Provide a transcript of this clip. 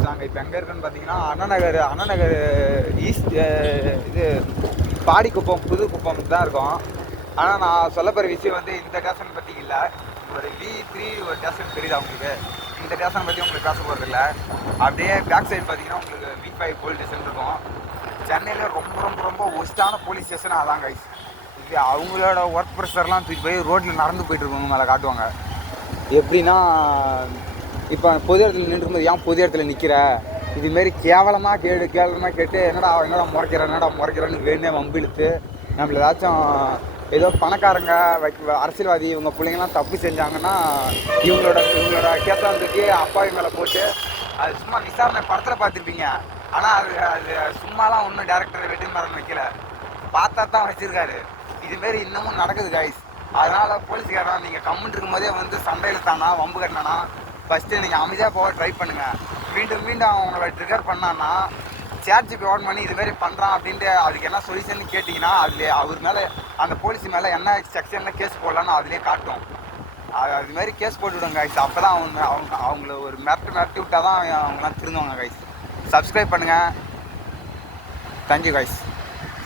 Guys நாங்கள் இப்போ எங்கே இருக்குன்னு பார்த்தீங்கன்னா அண்ணா நகர் ஈஸ்ட் இது பாடிக்குப்பம் புதுக்குப்பம் தான் இருக்கோம். ஆனால் நான் சொல்ல போகிற விஷயம் வந்து இந்த ஸ்டேஷன் பற்றி இல்லை. ஒரு V3 ஒரு ஸ்டேஷன் தெரியுது அவங்களுக்கு. இந்த ஸ்டேஷன் பற்றி உங்களுக்கு பேச போகிறதில்ல. அப்படியே பேக் சைடு பார்த்தீங்கன்னா உங்களுக்கு V5 போலீஸ் ஸ்டேஷன் இருக்கும். சென்னையில் ரொம்ப ரொம்ப ரொம்ப ஒஸ்ட்டான போலீஸ் ஸ்டேஷன் அதான் கைஸ். இது அவங்களோட ஒர்க் ப்ரெஷர்லாம் தூக்கி போய் ரோட்டில் நடந்து போயிட்டு இருக்கவங்க மேலே காட்டுவாங்க. எப்படின்னா இப்போ பொது இடத்துல நின்றும்போது ஏன் பொது இடத்துல நிற்கிற, இதுமாரி கேவலமாக கேட்டு என்னடா முறைக்கிறேன்னு வேணே வம்பிழுத்து நம்மள ஏதாச்சும் ஏதோ பணக்காரங்க அரசியல்வாதி இவங்க பிள்ளைங்கலாம் தப்பு செஞ்சாங்கன்னா இவங்களோட கேத்தாந்துக்கு அப்பாவி மேலே போட்டு அது சும்மா விசாரணை படத்தில் பார்த்துருப்பீங்க. ஆனால் அது சும்மாலாம் ஒன்றும் டேரக்டர் வெற்றிமாறன் வைக்கல, பார்த்தா தான் வச்சுருக்காரு. இதுமாரி இன்னமும் நடக்குது கைஸ். அதனால் போலீஸ்காரன் நீங்கள் கம்முன்னு இருக்கும்போதே வந்து சண்டையில் தானா வம்பு கட்டினானா ஃபஸ்ட்டு நீங்கள் அமைதியாக போக ட்ரை பண்ணுங்கள். மீண்டும் அவங்கள ட்ரிகர் பண்ணான்னா சேர்ஜிபி ஓன் பண்ணி இதுமாரி பண்ணுறான் அப்படின்ட்டு அதுக்கு என்ன சொல்யூஷன் கேட்டிங்கன்னா அதுலேயே அவர் மேலே அந்த போலீஸ் மேலே என்ன செக்ஷனில் கேஸ் போடலான்னு அதுலேயே காட்டும். அதுமாரி கேஸ் போட்டுவிடுங்க கைஸ். அப்போ தான் அவங்கள ஒரு மிரட்டி விட்டால் தான் அவங்களாம் திருந்துவாங்க கைஸ். சப்ஸ்கிரைப் பண்ணுங்கள். Thank you guys.